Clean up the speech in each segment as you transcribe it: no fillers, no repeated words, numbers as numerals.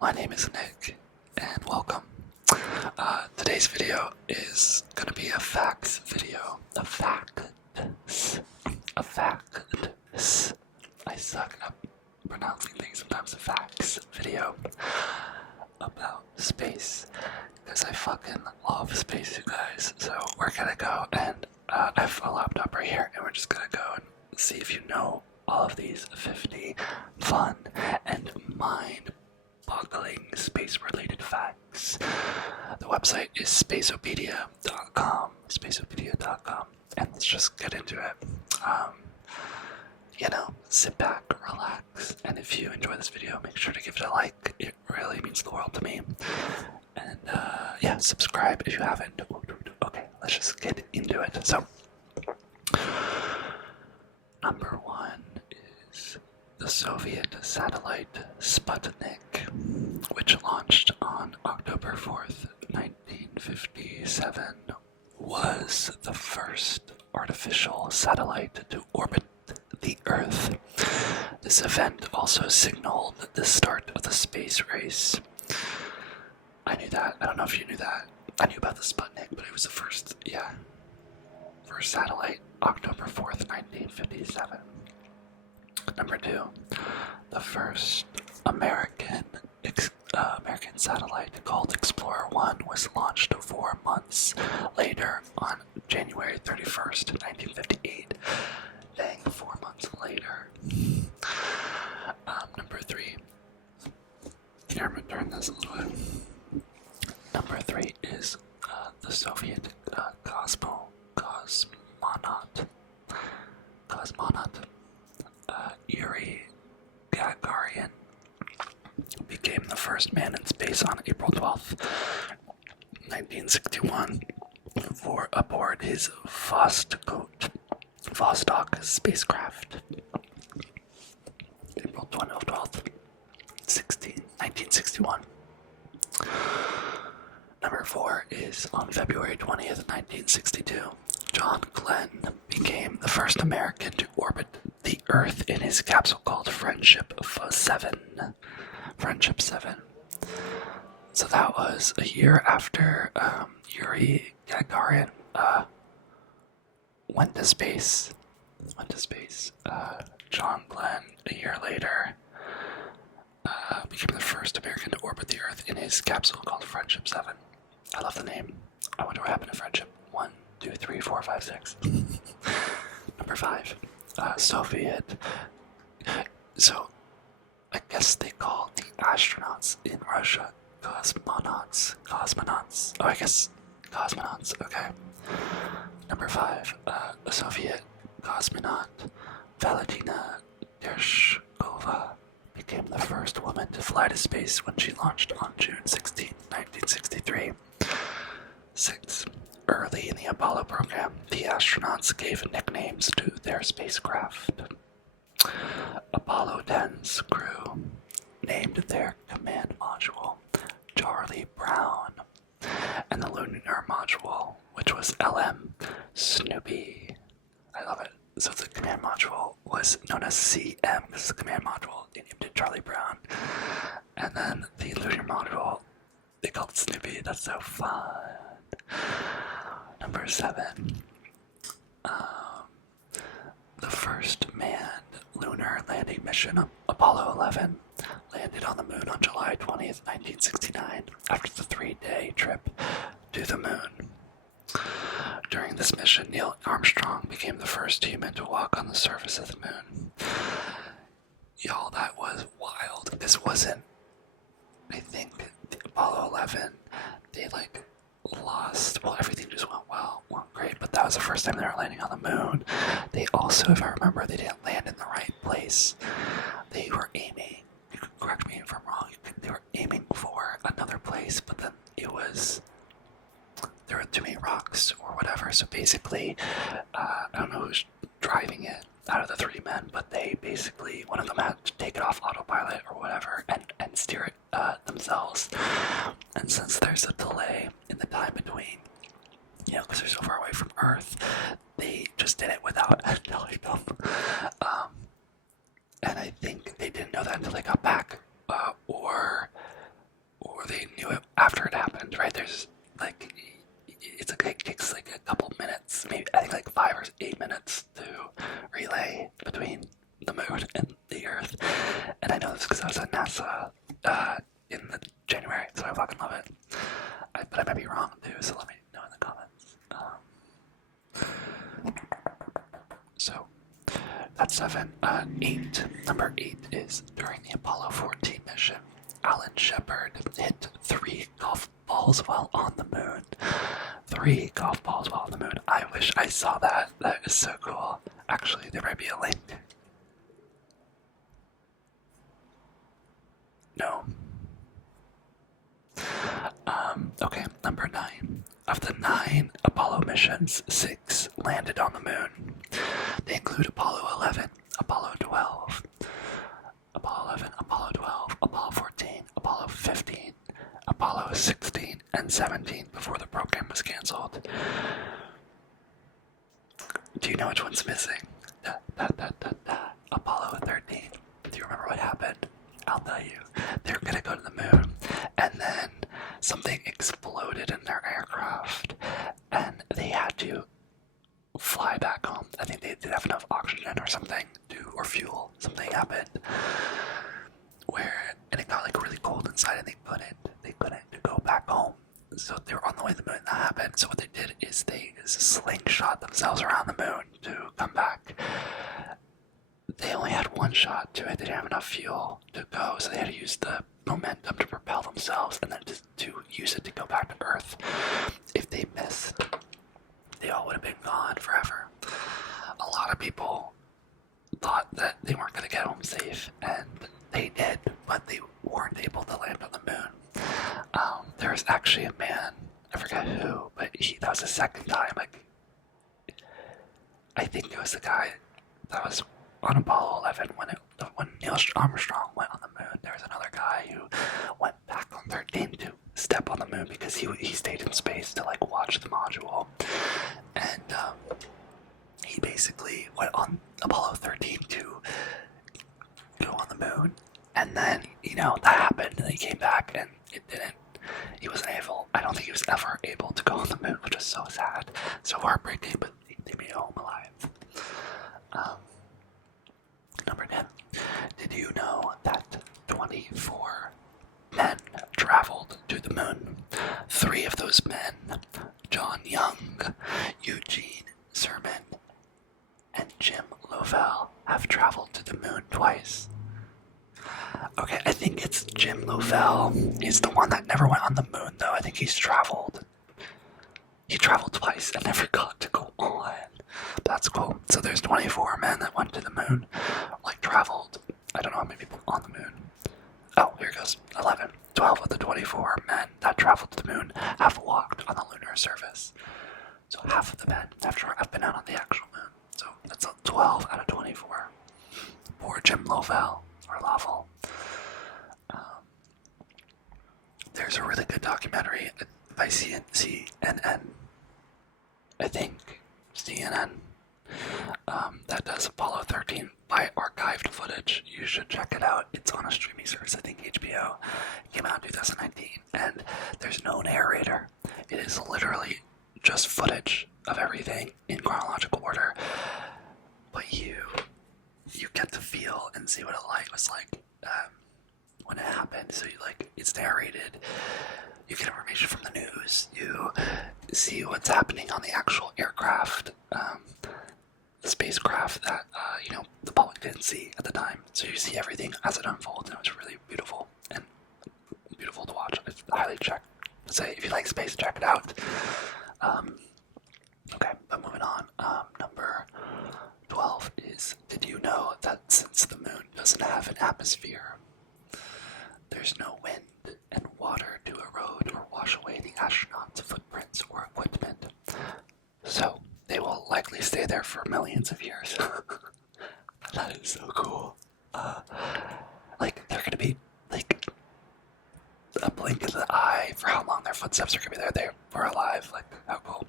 My name is Nick, and welcome. Today's video is gonna be a facts video. A facts. I suck at pronouncing things sometimes. A facts video about space, because I fucking love space, you guys. So we're gonna go and I have a laptop right here, and we're just gonna go and see if you know all of these 50 fun and mind-boggling space-related facts. The website is spaceopedia.com, and let's just get into it. Sit back, relax, and if you enjoy this video, make sure to give it a like. It really means the world to me. And yeah, subscribe if you haven't. Okay, let's just get into it. So, number one is the Soviet satellite Sputnik, which launched on October 4th, 1957, was the first artificial satellite to orbit the Earth. This event also signaled the start of the space race. I knew that. I don't know if you knew that. I knew about the Sputnik, but it was the first satellite, October 4th, 1957. Number two, the first American satellite called Explorer 1 was launched 4 months later on January 31st, 1958. Dang, 4 months later. Number three. Here, I'm gonna turn this a little bit. Number three is the Soviet cosmonaut Yuri Gagarin became the first man in space on April 12th, 1961, aboard his Vostok spacecraft. April 12th, 1961. Number four is on February 20th, 1962. John Glenn became the first American to orbit the Earth in his capsule called Friendship 7. So that was a year after Yuri Gagarin went to space. John Glenn, a year later, became the first American to orbit the Earth in his capsule called Friendship 7. I love the name. I wonder what happened to Friendship 1, 2, 3, 4, 5, 6. Number five, Soviet. So, I guess they call the astronauts in Russia cosmonauts. Oh, I guess cosmonauts. Okay. Number five, a Soviet cosmonaut Valentina Tereshkova became the first woman to fly to space when she launched on June 16, 1963. 6. Early in the Apollo program, the astronauts gave nicknames to their spacecraft. Apollo 10's crew named their command module Charlie Brown, and the lunar module, which was LM, Snoopy. I love it. So the command module was known as CM, this is the command module, they named it Charlie Brown. And then the lunar module, they called it Snoopy. That's so fun. Number 7. The first manned lunar landing mission, Apollo 11, landed on the moon on July 20th, 1969, after the 3-day trip to the moon. During this mission, Neil Armstrong became the first human to walk on the surface of the moon. Y'all, that was wild. This wasn't, I think, the Apollo 11, they lost, well, everything just went great, but that was the first time they were landing on the moon. They also, if I remember, they didn't land in the right place. They were aiming, you could correct me if I'm wrong, they were aiming for another place, but then there were too many rocks or whatever, so basically, I don't know who's driving it out of the 3 men, but they basically, one of them had to take it off autopilot or whatever and steer it themselves. And since there's a delay in the time between, because they're so far away from Earth, they just did it without telling them. And I think they didn't know that until they got back, or or they knew it after it happened, right? There's like, it takes like a couple minutes, maybe I think like 5 or 8 minutes to relay between the moon and the Earth. And I know this because I was at NASA in the January, so I fucking love it. But I might be wrong too, so let me know in the comments. So that's 7. 8. Number 8 is during the Apollo 14 mission, Alan Shepard hit 3 golf balls while on the moon. 3 golf balls while on the moon. I wish I saw that. That is so cool. Actually, there might be a link. No. Okay, number 9. Of the 9 Apollo missions, 6 landed on the moon. They include Apollo 11, Apollo 12, Apollo 11, Apollo 12, Apollo 14, Apollo 15, Apollo 16, and 17 before the program was canceled. Do you know which one's missing? Apollo 13. Do you remember what happened? I'll tell you. They were gonna go to the moon, and then something exploded in their aircraft, and they had to fly back home. I think they didn't have enough oxygen or something, or fuel. Something happened and it got like really cold inside, and they couldn't go back home. So they were on the way to the moon. That happened. So what they did is they slingshot themselves around the moon to come back. They only had 1 shot to it. They didn't have enough fuel to go, so they had to use the momentum to propel themselves and then to use it to go back to Earth. If they missed, they all would have been gone forever. A lot of people thought that they weren't going to get home safe, and they did, but they weren't able to land on the moon. There was actually a man, I forget who, but that was the second time. Like, I think it was the guy that was on Apollo 11 when Neil Armstrong went on the moon. There was another guy who went back on 13 to step on the moon because he stayed in space to like watch the module, and he basically went on Apollo 13 to go on the moon, and then that happened, and he came back and it didn't. He wasn't able. I don't think he was ever able to go on the moon, which is so sad, so heartbreaking. But they made it home alive. Number 10. Did you know that 24 men traveled to the moon? 3 of those men, John Young, Eugene Cernan, and Jim Lovell, have traveled to the moon twice. Okay, I think it's Jim Lovell. He's the one that never went on the moon, though. I think he's traveled. He traveled twice and never got to go on. But that's cool. So there's 24 men that went to the moon, like traveled. I don't know how many people on the moon. Oh, here goes. 11. 12 of the 24 men that traveled to the moon have walked on the lunar surface. So half of the men have been out on the actual moon. So that's 12 out of 24. Poor Jim Lovell, or Lovell. There's a really good documentary by CNN, I think, CNN, that does Apollo 13 by archived footage. You should check it out. It's on a streaming service, I think HBO. It came out in 2019, and there's no narrator. It is literally just footage of everything in chronological order, but you get to feel and see what it was like when it happened. So it's narrated. You get information from the news. You see what's happening on the actual aircraft, the spacecraft that the public didn't see at the time. So you see everything as it unfolds, and it's really beautiful and beautiful to watch. I highly say if you like space, check it out. Okay, but moving on. Number 12 is: did you know that since the moon doesn't have an atmosphere, there's no wind and water to erode or wash away the astronauts' footprints or equipment? So they will likely stay there for millions of years. That is so cool. They're gonna be a blink of the eye for how long their footsteps are gonna be there. They were alive. How cool.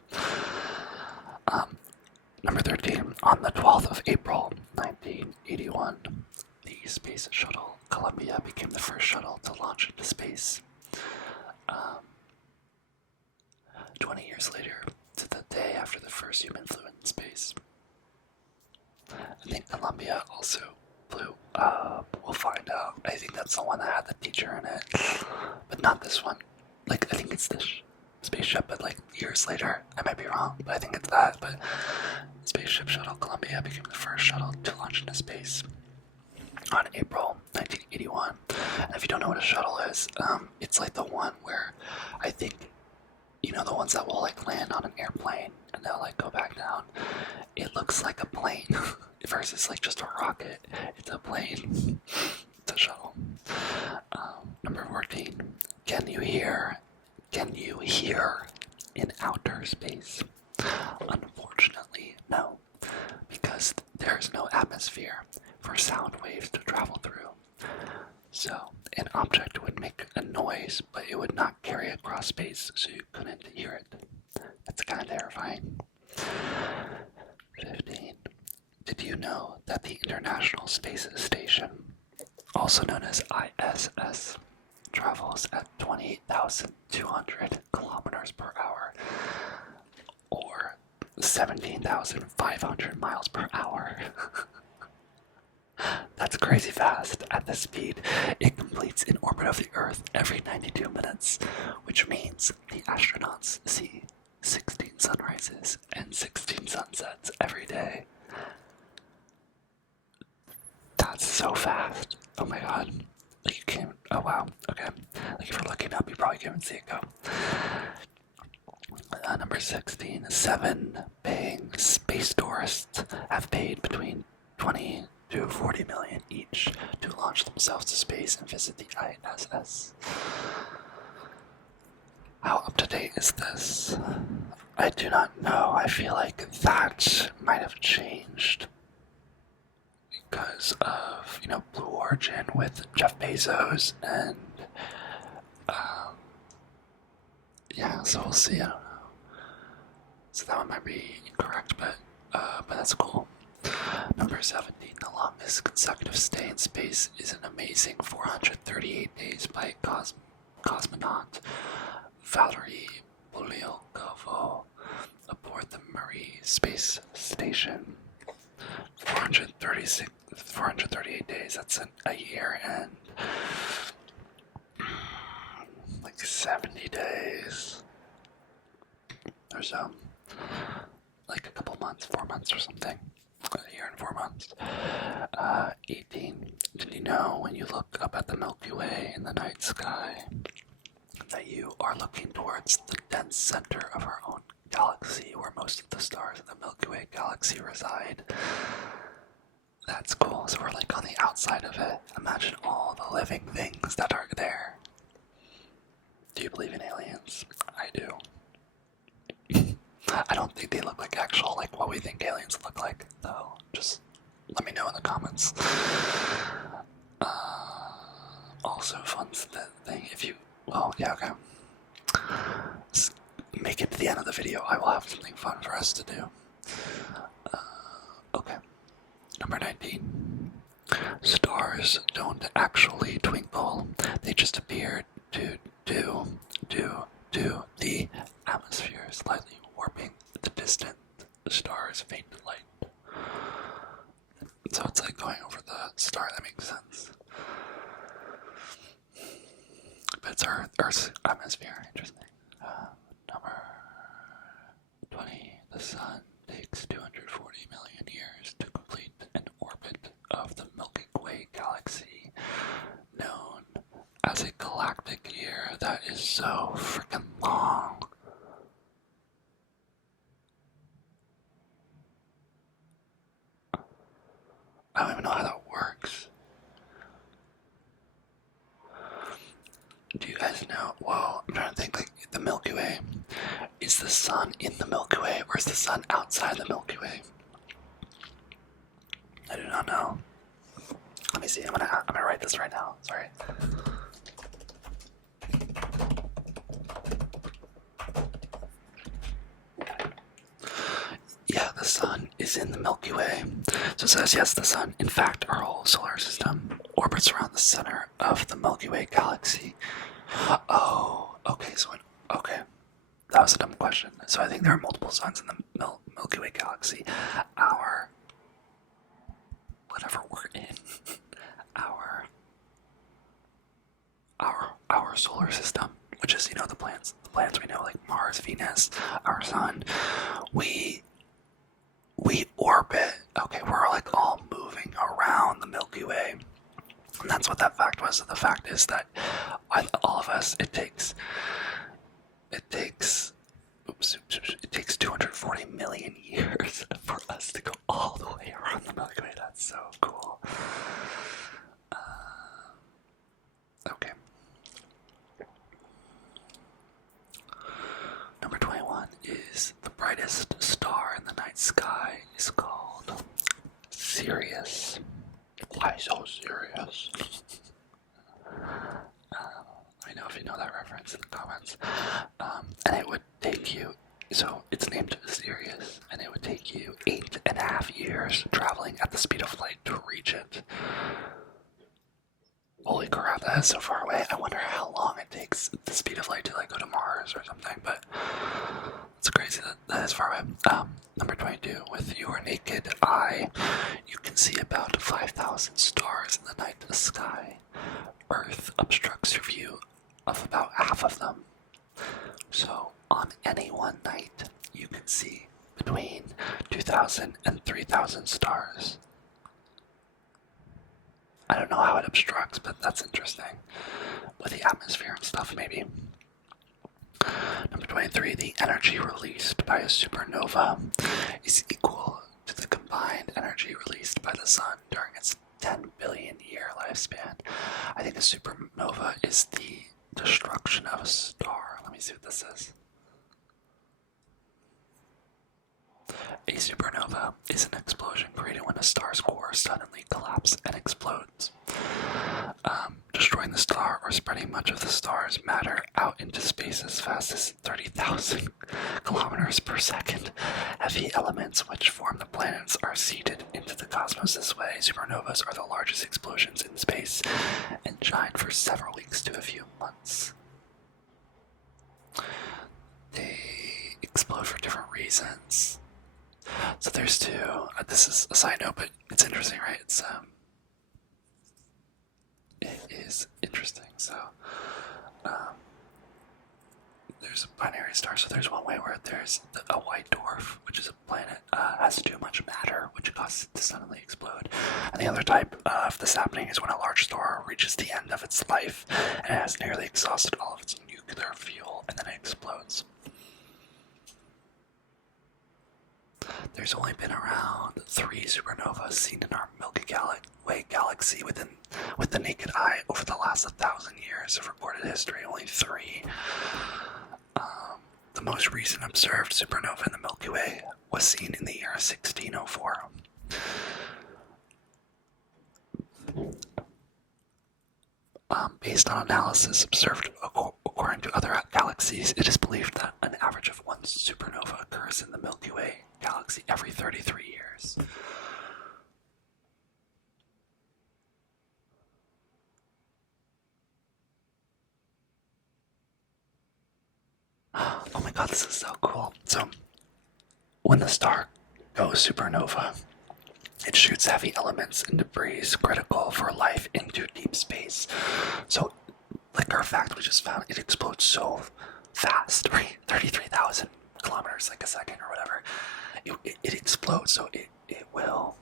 Number 13. On the 12th of April, 1981, the space shuttle Columbia became the first shuttle to launch into space. 20 years later, to the day after the first human flew in space. I think Columbia also flew. We'll find out. I think that's the one that had the teacher in it, but not this one. Like, I think it's this spaceship, but like years later, I might be wrong, but I think it's that. But Spaceship Shuttle Columbia became the first shuttle to launch into space on April 1981. And if you don't know what a shuttle is, it's like the one where I think, you know, the ones that will like land on an airplane and they'll like go back down. It looks like a plane versus like just a rocket. It's a plane. It's a shuttle. Number 14. Can you hear in outer space? Unfortunately, no, because there's no atmosphere for sound waves to travel through. So an object would make a noise, but it would not carry across space, so you couldn't hear it. That's kind of terrifying. 15. Did you know that the International Space Station, also known as ISS, travels at 28,200 kilometers per hour, or 17,500 miles per hour? That's crazy fast. At this speed, it completes an orbit of the Earth every 92 minutes, which means the astronauts see 16 sunrises and 16 sunsets every day. That's so fast. Oh my god. Like you can't, oh wow, okay. Like if you're looking up, you probably can't see it go. Number 16, 7 paying space tourists have paid between 20 to 40 million each to launch themselves to space and visit the ISS. How up to date is this? I do not know. I feel like that might have changed because of, you know, Blue Origin with Jeff Bezos and yeah, so we'll see. I don't know. So that one might be incorrect, but that's cool. Number 17, the longest consecutive stay in space is an amazing 438 days by cosmonaut Valery Polyakov aboard the Marie space station. 438 days, that's a year and like 70 days or so. Like a couple months, 4 months or something. A year and 4 months. 18. Did you know when you look up at the Milky Way in the night sky that you are looking towards the dense center of our own galaxy where most of the stars in the Milky Way galaxy reside? That's cool. So we're like on the outside of it. Imagine all the living things that are there. Do you believe in aliens? I do. I don't think they look like actual, like what we think aliens look like, though. Just let me know in the comments. Also, fun thing, if you, well, yeah, okay. Just make it to the end of the video. I will have something fun for us to do. Okay. Number 19. Stars don't actually twinkle. They just appear to do the atmosphere slightly warping the distant star's faint light. So it's like going over the star, that makes sense. But it's Earth's atmosphere, interesting. Number 20. The sun takes 240 million years to complete an orbit of the Milky Way galaxy, known as a galactic year. That is so freaking long. I don't even know how that works. Do you guys know? Well, I'm trying to think, like, the Milky Way. Is the sun in the Milky Way, or is the sun outside the Milky Way? I do not know. Let me see. I'm gonna write this right now. Sorry. Yeah, the sun is in the Milky Way. So it says, yes, the sun, in fact, our whole solar system orbits around the center of the Milky Way galaxy. Oh, Okay, okay, that was a dumb question. So I think there are multiple suns in the Milky Way galaxy. Whatever we're in, our our solar system, which is the planets we know like Mars, Venus, our sun. We orbit. Okay, we're like all moving around the Milky Way. And that's what that fact was. The fact is that all of us, it takes 240 million years for us to go all the way around the Milky Way. That's so cool. Okay. Number 21 is the brightest star in the night sky is called Sirius. Why so serious? Let me know if you know that reference in the comments. And it would take you, so it's named Sirius, and it would take you 8.5 years traveling at the speed of light to reach it. Holy crap, that is so far away. I wonder how long it takes the speed of light to like go to Mars or something, but it's crazy that is far away. Number 22, with your naked eye, you can see about 5,000 stars in the night sky. Earth obstructs your view of about half of them. So on any one night, you can see between 2,000 and 3,000 stars. I don't know how it obstructs, but that's interesting. With the atmosphere and stuff, maybe. Number 23, the energy released by a supernova is equal to the combined energy released by the sun during its 10 billion year lifespan. I think a supernova is the destruction of a star. Let me see what this is. A supernova is an explosion created when a star's core suddenly collapses and explodes, destroying the star or spreading much of the star's matter out into space as fast as 30,000 kilometers per second. Heavy elements which form the planets are seeded into the cosmos this way. Supernovas are the largest explosions in space and shine for several weeks to a few months. They explode for different reasons. So there's two. This is a side note, but it's interesting, right? It is interesting. So there's a binary star. So there's one way where there's a white dwarf, which is a planet, has too much matter, which causes it to suddenly explode. And the other type of this happening is when a large star reaches the end of its life and it has nearly exhausted all of its nuclear fuel, and then it explodes. There's only been around 3 supernovas seen in our Milky Way galaxy with the naked eye over the last 1,000 years of recorded history. Only 3. The most recent observed supernova in the Milky Way was seen in the year 1604. Based on analysis observed according to other galaxies, it is believed that an average of 1 supernova occurs in the Milky Way galaxy every 33 years. Oh my god, this is so cool. So, when the star goes supernova, it shoots heavy elements and debris critical for life into deep space. So, like our fact we just found, it explodes so fast, right? 33,000 kilometers like a second or whatever. It explodes, so it will.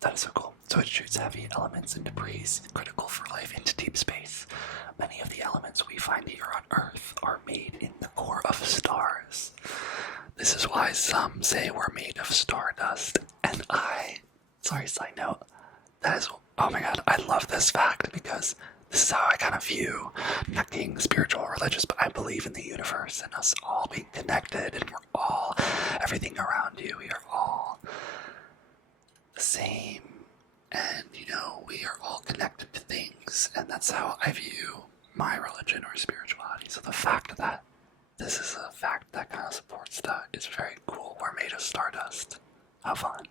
That is so cool. So it shoots heavy elements and debris critical for life into deep space. Many of the elements we find here on Earth are made in the core of stars. This is why some say we're made of stardust. And side note, that is, oh my god, I love this fact because this is how I kind of view not being spiritual or religious, but I believe in the universe and us all being connected, and we're all, everything around you, we are all the same, and we are all connected to things, and that's how I view my religion or spirituality. So the fact that this is a fact that kind of supports that is very cool. We're made of stardust. Have fun.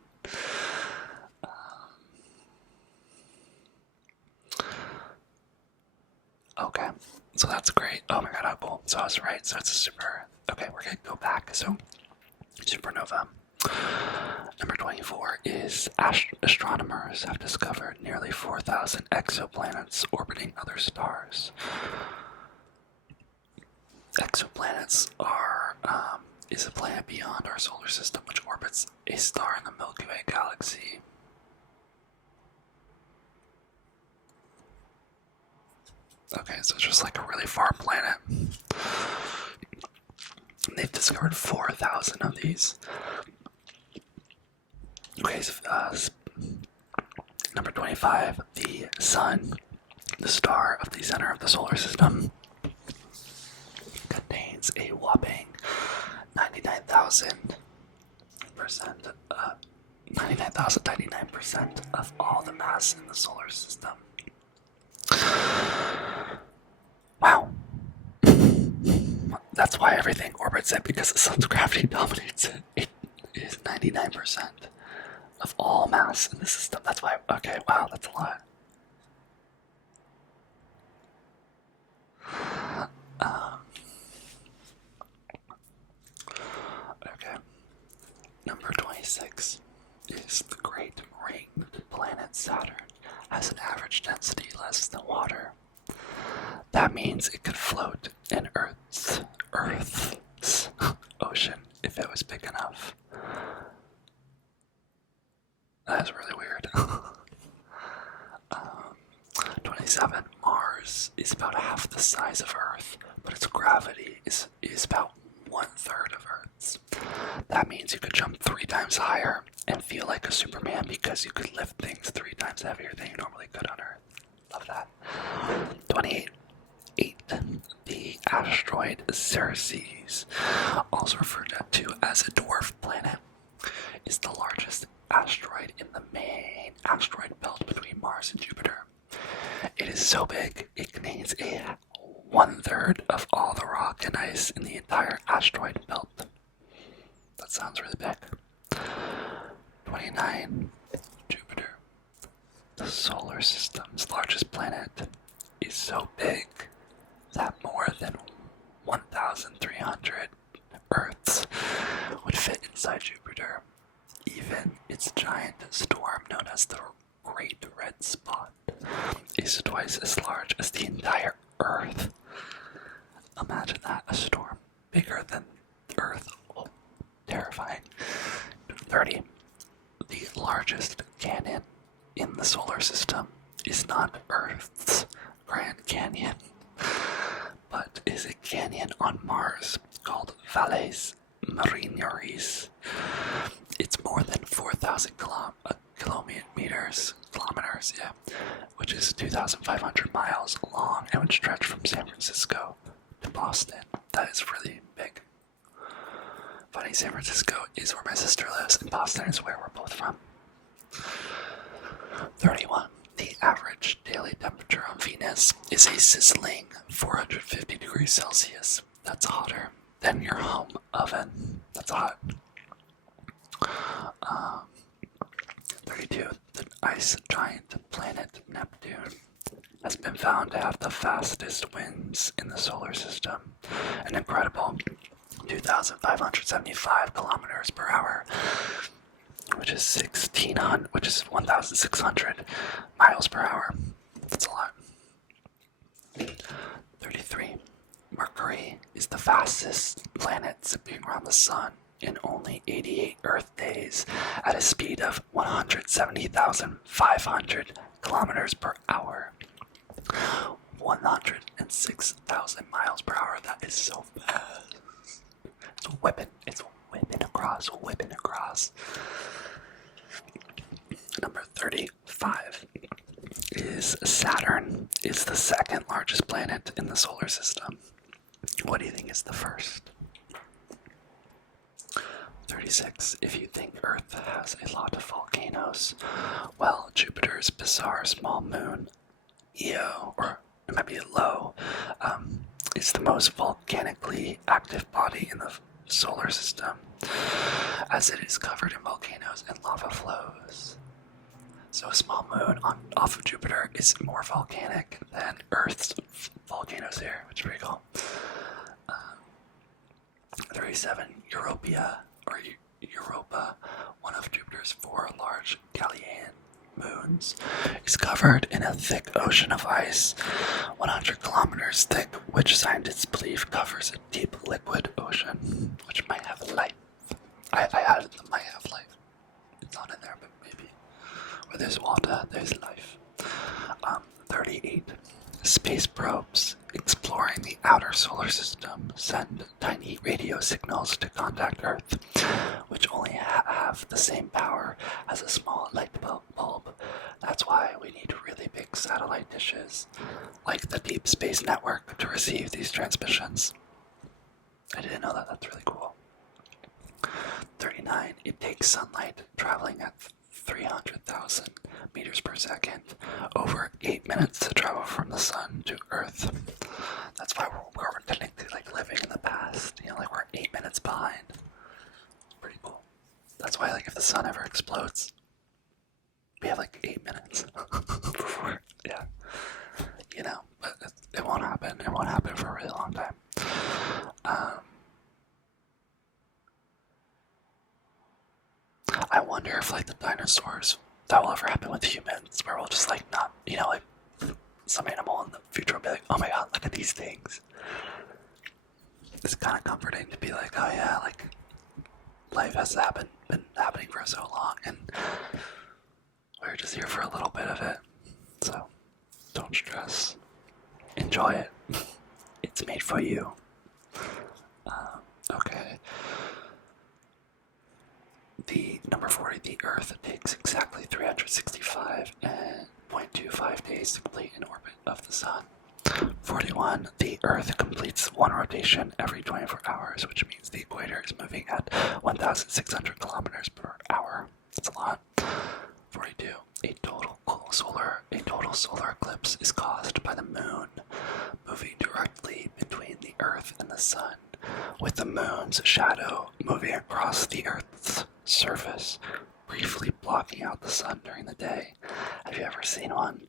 Okay, so that's great. right. Oh my god, how cool. So I was right. So it's a super. Okay, we're gonna go back. So, supernova. Number 24 is astronomers have discovered nearly 4,000 exoplanets orbiting other stars. Exoplanets is a planet beyond our solar system which orbits a star in the Milky Way galaxy. Okay, so it's just like a really far planet. And they've discovered 4,000 of these. Okay, so, number 25, the Sun, the star of the center of the solar system, contains a whopping 99% of all the mass in the solar system. Wow. That's why everything orbits it, because the sun's gravity dominates it. It is 99% of all mass in the system. That's why, okay, wow, that's a lot. Okay. Number 26 is the great ringed planet Saturn. Has an average density less than water. That means it could float in Earth's ocean if it was big enough. That is really weird. 27. Mars is about half the size of Earth, but its gravity is about 1/3 of Earth's. That means you could jump 3 times higher and feel like a Superman because you could lift things 3 times heavier than you normally could on Earth. Love that. 28. The asteroid Ceres, also referred to as a dwarf planet, is the largest asteroid in the main asteroid belt between Mars and Jupiter. It is so big, it contains a 1/3 of all the rock and ice in the entire asteroid belt. That sounds really big. 29. Jupiter, the solar system's largest planet, is so big that more than 1,300 Earths would fit inside Jupiter. Even its giant storm, known as the Great Red Spot, is twice as large as the entire Earth. Imagine that, a storm bigger than Earth. Oh, terrifying. 30. The largest canyon in the solar system is not Earth's Grand Canyon, but is a canyon on Mars called Valles Marineris. It's more than 4,000 kilometers, which is 2,500 miles long and would stretch from San Francisco to Boston. That is really big. Funny, San Francisco is where my sister lives, and Boston is where we're both from. 31. The average daily temperature on Venus is a sizzling 450 degrees Celsius. That's hotter than your home oven. That's hot. 32. The ice giant planet Neptune has been found to have the fastest winds in the solar system. An incredible 2,575 kilometers per hour, which is 1,600 miles per hour. That's a lot. 33. Mercury is the fastest planet zipping around the sun in only 88 Earth days at a speed of 170,500 kilometers per hour. 106,000 miles per hour. That is so fast. It's whipping across. Number 35 is Saturn is the second largest planet in the solar system. What do you think is the first? 36. If you think Earth has a lot of volcanoes, well, Jupiter's bizarre small moon, Io, or it might be Lo, is the most volcanically active body in the solar system, as it is covered in volcanoes and lava flows. So a small moon off of Jupiter is more volcanic than Earth's volcanoes here, which is pretty cool. 37, Europa, one of Jupiter's 4 large Galilean moons, is covered in a thick ocean of ice, 100 kilometers thick, which scientists believe covers a deep liquid ocean, which might have life. I added the might have life. It's not in there, but maybe. Where there's water, there's life. 38. Space probes exploring the outer solar system send tiny radio signals to contact Earth, which only have the same power as a small light bulb. That's why we need really big satellite dishes, like the Deep Space Network, to receive these transmissions. I didn't know that. That's really cool. 39. It takes sunlight traveling at 300,000 meters per second over 8 minutes to travel from the sun to Earth. That's why we're technically like living in the past. You know, like we're 8 minutes behind. Pretty cool. That's why, like, if the sun ever explodes, we have like 8 minutes before. Yeah, you know, but it won't happen. It won't happen for a really long time. I wonder if, like, the dinosaurs, that will ever happen with humans, where we'll just, like, not, you know, like, some animal in the future will be like, oh my god, look at these things. It's kind of comforting to be like, oh yeah, like, life has been happening for so long, and we're just here for a little bit of it. So, don't stress. Enjoy it. It's made for you. Okay. The number 40, the Earth takes exactly 365.25 days to complete an orbit of the Sun. 41, the Earth completes one rotation every 24 hours, which means the equator is moving at 1,600 kilometers per hour. That's a lot. 42, a total solar eclipse is caused by the moon moving directly between the Earth and the Sun, with the moon's shadow moving across the Earth's surface, briefly blocking out the sun during the day. Have you ever seen one?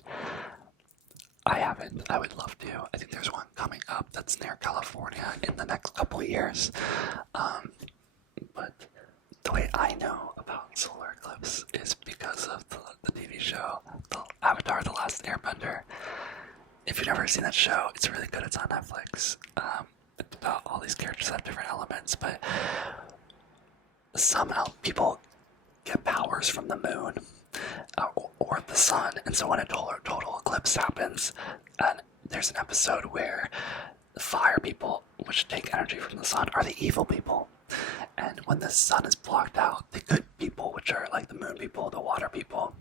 I haven't. I would love to. I think there's one coming up that's near California in the next couple of years. But the way I know about solar eclipse is because of the TV show, the Avatar: The Last Airbender. If you've never seen that show, it's really good. It's on Netflix. It's about all these characters have different elements, but somehow people get powers from the moon or the sun, and so when a total eclipse happens, and there's an episode where the fire people, which take energy from the sun, are the evil people, and when the sun is blocked out, the good people, which are like the moon people, the water people,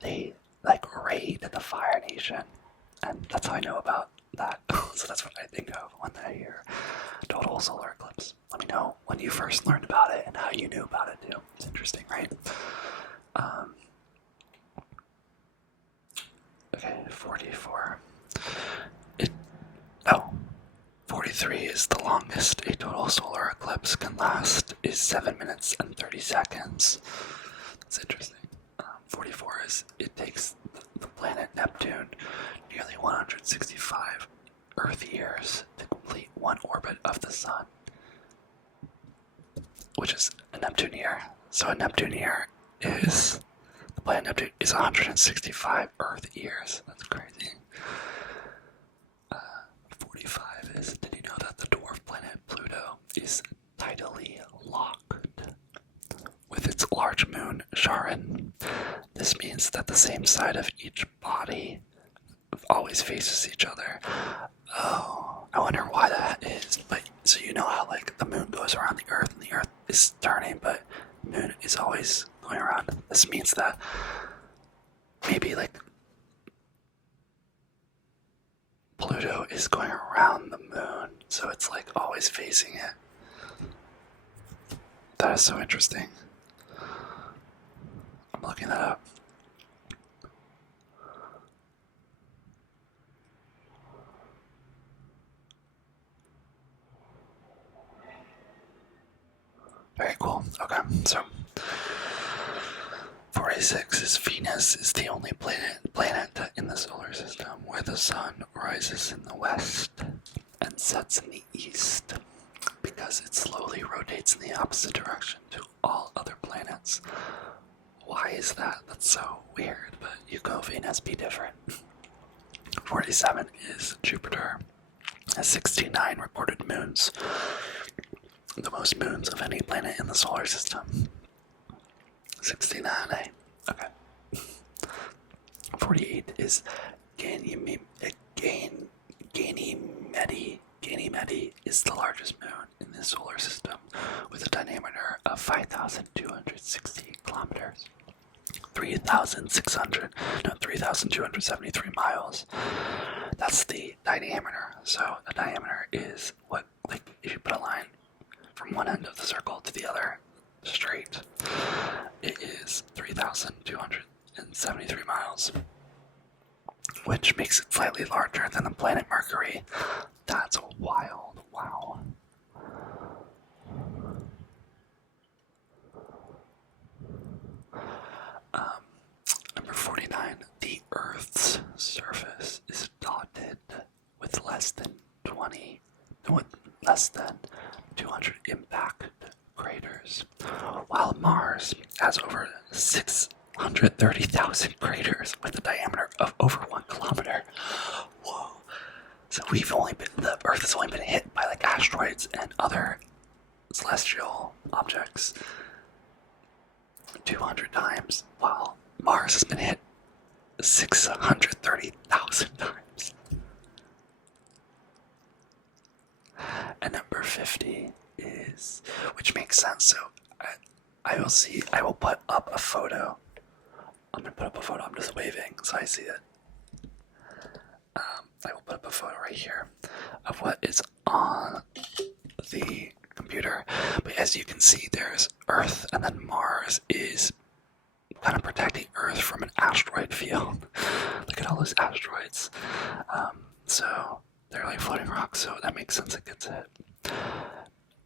they like raid the Fire Nation, and that's how I know about that. So that's what I think of when I hear total solar eclipse. Let me know when you first learned about it and how you knew about it too. It's interesting, right? Okay, 44. 43 is the longest a total solar eclipse can last, is 7 minutes and 30 seconds. That's interesting. 44 is, it takes the planet Neptune nearly 165 Earth years to complete one orbit of the Sun, which is a Neptune year. So a Neptune year is, the planet Neptune is 165 Earth years. That's crazy. 45 is, did you know that the dwarf planet Pluto is tidally locked with its large moon Charon? This means that the same side of each body always faces each other. Oh, I wonder why that is. But so you know how, like, the moon goes around the Earth and the Earth is turning, but the moon is always going around. This means that maybe, like, Pluto is going around the moon, so it's like always facing it. That is so interesting. I'm looking that up. Very cool. Okay, so 46 is Venus is the only planet in the solar system where the sun rises in the west and sets in the east because it slowly rotates in the opposite direction to all other planets. Why is that? That's so weird, but you go Venus, be different. 47 is Jupiter. Has 69 recorded moons. The most moons of any planet in the solar system. 69, eh? Okay. 48 is Ganymede. Ganymede is the largest moon in the solar system with a diameter of 5,260 kilometers. 3,273 miles. That's the diameter. So a diameter is what, like, if you put a line from one end of the circle to the other straight, it is 3,273 miles, which makes it slightly larger than the planet Mercury. That's wild. Wow. Number 49. The Earth's surface is dotted with less than 200 impact craters, while Mars has over 630,000 craters with a diameter of over 1 kilometer. Whoa. So the Earth has only been hit by like asteroids and other celestial objects 200 times, while Mars has been hit 630,000 times. And number 50 is, which makes sense. So I will put up a photo. I'm gonna put up a photo. I'm just waving so I see it. I will put up a photo right here of what is on the computer. But as you can see, there's Earth, and then Mars is kind of protecting Earth from an asteroid field. Look at all those asteroids. So they're like floating rocks, so that makes sense it gets hit.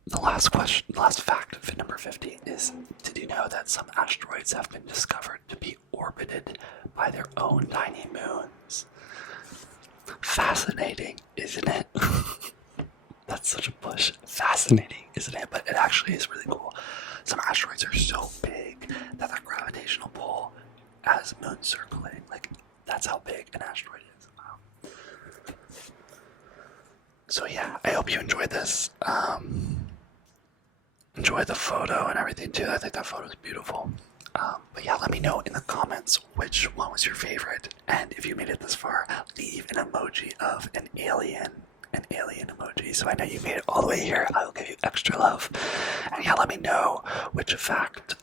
The last fact of number 50 is, did you know that some asteroids have been discovered to be orbited by their own tiny moons? Fascinating, isn't it? That's such a push. Fascinating, isn't it? But it actually is really cool. Some asteroids are so big that the gravitational pull has moons circling. Like, that's how big an asteroid is. Wow. So yeah, I hope you enjoyed this. Enjoy the photo and everything too. I think that photo is beautiful. But yeah, let me know in the comments which one was your favorite. And if you made it this far, leave an emoji of an alien emoji. So I know you made it all the way here. I will give you extra love. And yeah, let me know which fact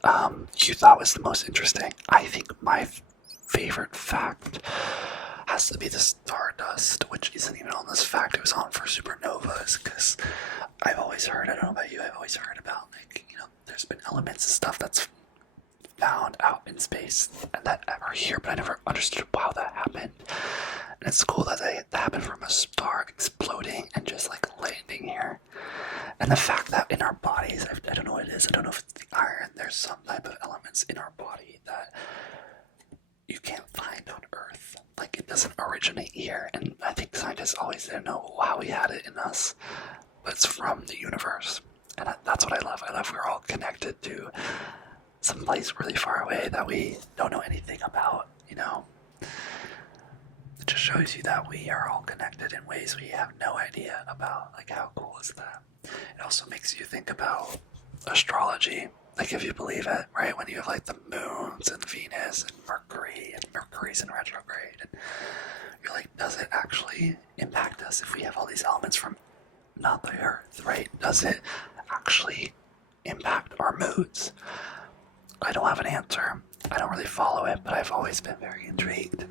you thought was the most interesting. I think my favorite fact has to be the stardust, which isn't even on this fact. It was on for supernovas, because I've always heard, I don't know about you, I've always heard about, like, you know, there's been elements and stuff that's found out in space and that are here, but I never understood how that happened. And it's cool that that happened from a star exploding and just like landing here. And the fact that in our bodies, I don't know what it is, I don't know if it's the iron, there's some type of elements in our body that you can't find on Earth. Like, it doesn't originate here, and I think scientists always didn't know how we had it in us, but it's from the universe. And that's what I love. I love we're all connected to some place really far away that we don't know anything about, you know? It just shows you that we are all connected in ways we have no idea about. Like, how cool is that? It also makes you think about astrology, like, if you believe it, right? When you have like the moons and Venus and Mercury's in retrograde, and you're like, does it actually impact us if we have all these elements from not the Earth, right? Does it actually impact our moods? I don't have an answer. I don't really follow it, but I've always been very intrigued.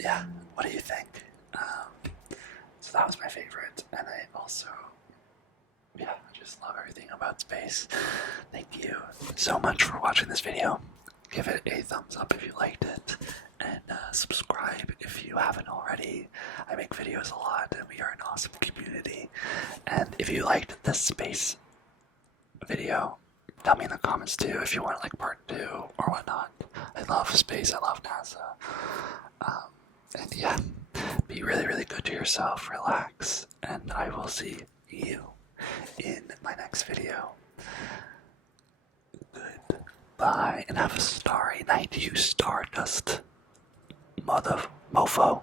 Yeah, what do you think? So that was my favorite, and I also, yeah, I just love everything about space. Thank you so much for watching this video. Give it a thumbs up if you liked it, and subscribe if you haven't already. I make videos a lot, and we are an awesome community. And if you liked this space video, tell me in the comments too if you want like part 2 or whatnot. I love space, I love NASA. And yeah, be really, really good to yourself, relax, and I will see you in my next video. Goodbye, and have a starry night, you stardust mother mofo.